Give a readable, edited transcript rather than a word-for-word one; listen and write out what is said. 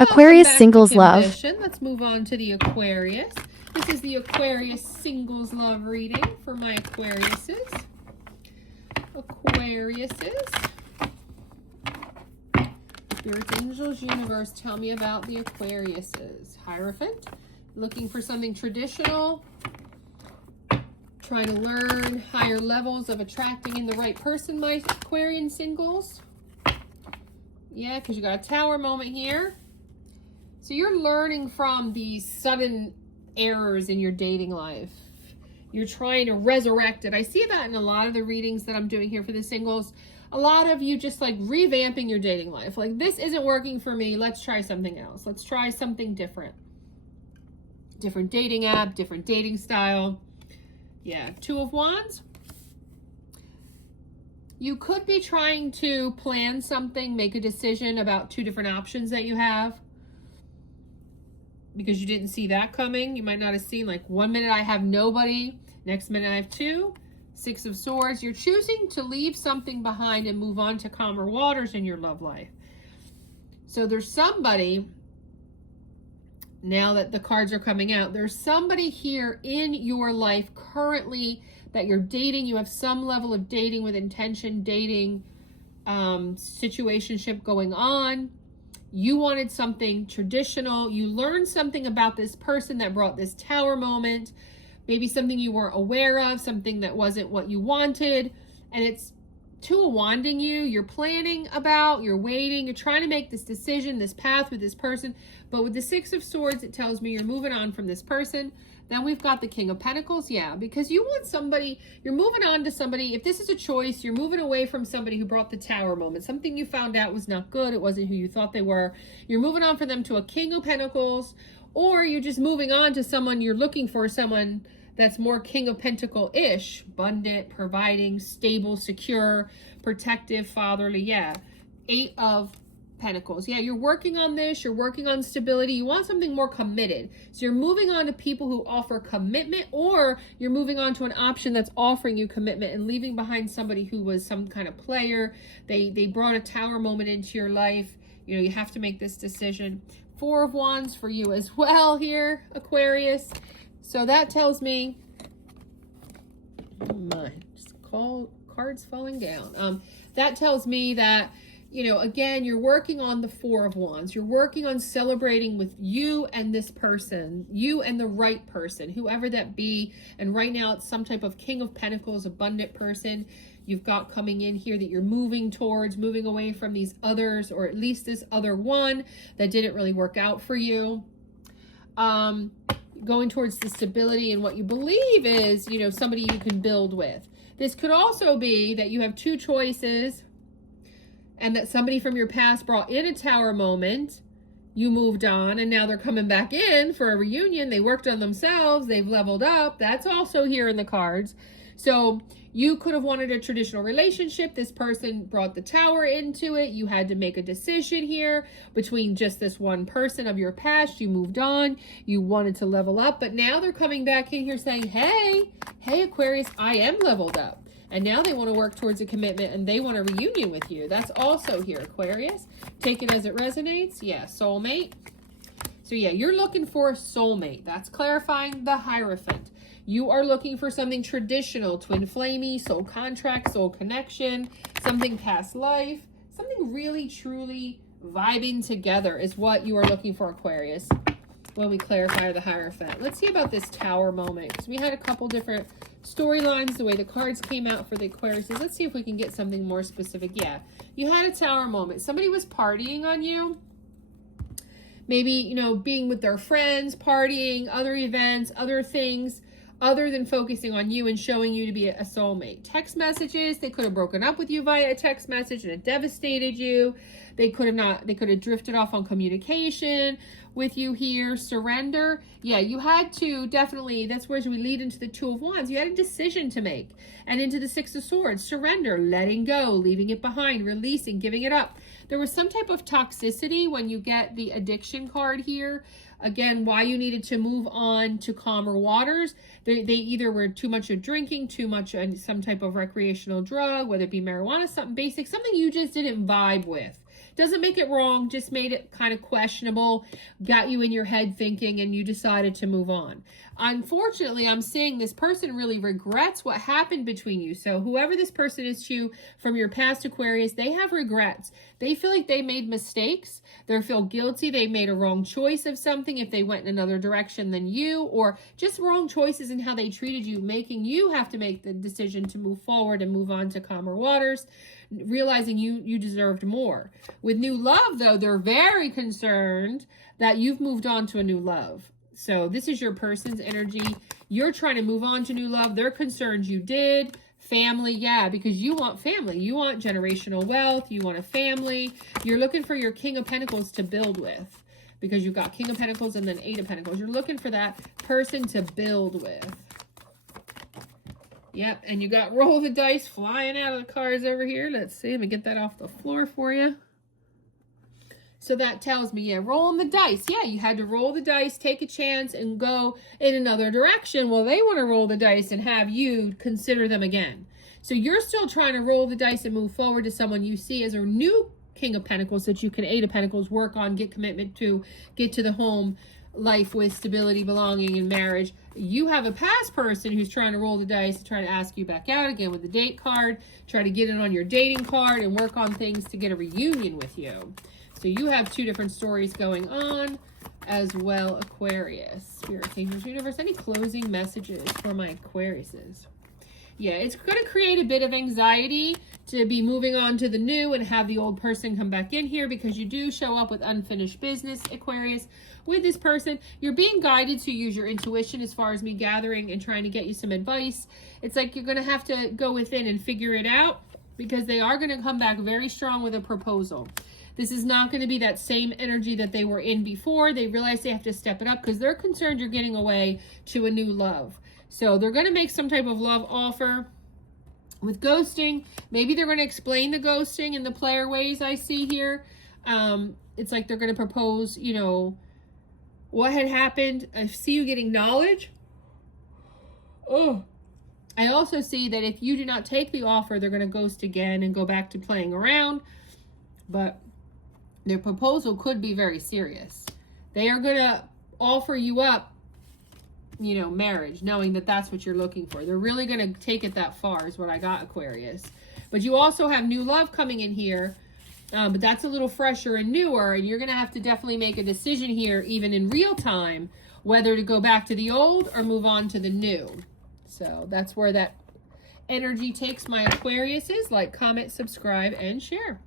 Aquarius singles love. Let's move on to the Aquarius. This is the Aquarius singles love reading for my Aquariuses. Spirits, angels, universe, tell me about the Aquariuses. Hierophant, looking for something traditional, trying to learn higher levels of attracting in the right person, my Aquarian singles. Yeah, because you got a Tower moment here. So you're learning from these sudden errors in your dating life. You're trying to resurrect it. I see that in a lot of the readings that I'm doing here for the singles. A lot of you just like revamping your dating life. Like, this isn't working for me. Let's try something else. Let's try something different. Different dating app, different dating style. Yeah, Two of Wands. You could be trying to plan something, make a decision about two different options that you have, because you didn't see that coming. You might not have seen, like, 1 minute I have nobody, next minute I have two. Six of Swords. You're choosing to leave something behind and move on to calmer waters in your love life. So there's somebody, now that the cards are coming out, there's somebody here in your life currently that you're dating. You have some level of dating with intention, dating situationship going on. You wanted something traditional. You learned something about this person that brought this Tower moment. Maybe something you weren't aware of, something that wasn't what you wanted. And it's Two of Wanding you. You're planning about, you're waiting, you're trying to make this decision, this path with this person. But with the Six of Swords, it tells me you're moving on from this person. Then we've got the King of Pentacles. Yeah, because you want somebody, you're moving on to somebody. If this is a choice, you're moving away from somebody who brought the Tower moment. Something you found out was not good. It wasn't who you thought they were. You're moving on for them to a King of Pentacles. Or you're just moving on to someone, you're looking for someone that's more King of Pentacle-ish, abundant, providing, stable, secure, protective, fatherly. Yeah, Eight of Pentacles. Yeah, you're working on this. You're working on stability. You want something more committed. So you're moving on to people who offer commitment, or you're moving on to an option that's offering you commitment and leaving behind somebody who was some kind of player. They brought a Tower moment into your life. You know, you have to make this decision. Four of Wands for you as well here, Aquarius. So that tells me, oh my, just cards falling down. That tells me that, you know, again, you're working on the Four of Wands. You're working on celebrating with you and this person, you and the right person, whoever that be. And right now it's some type of King of Pentacles, abundant person you've got coming in here that you're moving towards, moving away from these others, or at least this other one that didn't really work out for you. Going towards the stability and what you believe is, you know, somebody you can build with. This could also be that you have two choices and that somebody from your past brought in a Tower moment. You moved on and now they're coming back in for a reunion. They worked on themselves. They've leveled up. That's also here in the cards. So you could have wanted a traditional relationship. This person brought the Tower into it. You had to make a decision here between just this one person of your past. You moved on. You wanted to level up. But now they're coming back in here saying, hey, Aquarius, I am leveled up. And now they want to work towards a commitment and they want a reunion with you. That's also here, Aquarius. Take it as it resonates. Yeah, soulmate. So yeah, you're looking for a soulmate. That's clarifying the Hierophant. You are looking for something traditional, twin flamey, soul contract, soul connection, something past life, something really, truly vibing together is what you are looking for, Aquarius, when we clarify the Hierophant. Let's see about this Tower moment, because we had a couple different storylines, the way the cards came out for the Aquariuses. Let's see if we can get something more specific. Yeah, you had a Tower moment. Somebody was partying on you. Maybe, you know, being with their friends, partying, other events, other things, other than focusing on you and showing you to be a soulmate. Text messages, they could have broken up with you via a text message and it devastated you. They could have drifted off on communication with you here. Surrender. Yeah, you had to definitely, that's where we lead into the Two of Wands. You had a decision to make. And into the Six of Swords, surrender, letting go, leaving it behind, releasing, giving it up. There was some type of toxicity when you get the addiction card here. Again, why you needed to move on to calmer waters. They either were too much of drinking, too much some type of recreational drug, whether it be marijuana, something basic, something you just didn't vibe with. Doesn't make it wrong, just made it kind of questionable, got you in your head thinking, and you decided to move on. Unfortunately, I'm seeing this person really regrets what happened between you. So whoever this person is to you from your past, Aquarius, they have regrets. They feel like they made mistakes. They feel guilty. They made a wrong choice of something if they went in another direction than you, or just wrong choices in how they treated you, making you have to make the decision to move forward and move on to calmer waters, realizing you deserved more. With new love, though, they're very concerned that you've moved on to a new love. So this is your person's energy. You're trying to move on to new love. They're concerned you did. Family, yeah, because you want family. You want generational wealth. You want a family. You're looking for your King of Pentacles to build with, because you've got King of Pentacles and then Eight of Pentacles. You're looking for that person to build with. Yep, and you got roll the dice flying out of the cards over here. Let's see. Let me get that off the floor for you. So that tells me, yeah, rolling the dice. Yeah, you had to roll the dice, take a chance, and go in another direction. Well, they want to roll the dice and have you consider them again. So you're still trying to roll the dice and move forward to someone you see as a new King of Pentacles that you can, Eight of Pentacles, work on, get commitment to, get to the home life with stability, belonging, and marriage. You have a past person who's trying to roll the dice and try to ask you back out again with the date card, try to get it on your dating card and work on things to get a reunion with you. So you have two different stories going on as well, Aquarius. Spirit, Angels, Universe, any closing messages for my Aquariuses? Yeah, it's going to create a bit of anxiety to be moving on to the new and have the old person come back in here, because you do show up with unfinished business, Aquarius. With this person, you're being guided to use your intuition as far as me gathering and trying to get you some advice. It's like you're going to have to go within and figure it out, because they are going to come back very strong with a proposal. This is not going to be that same energy that they were in before. They realize they have to step it up because they're concerned you're getting away to a new love. So they're going to make some type of love offer. With ghosting, maybe they're going to explain the ghosting in the player ways I see here. It's like they're going to propose, you know, what had happened. I see you getting knowledge. Oh, I also see that if you do not take the offer, they're going to ghost again and go back to playing around. But their proposal could be very serious. They are going to offer you up, you know, marriage, knowing that that's what you're looking for. They're really going to take it that far is what I got, Aquarius. But you also have new love coming in here, but that's a little fresher and newer, and you're going to have to definitely make a decision here, even in real time, whether to go back to the old or move on to the new. So that's where that energy takes my Aquariuses. Like, comment, subscribe, and share.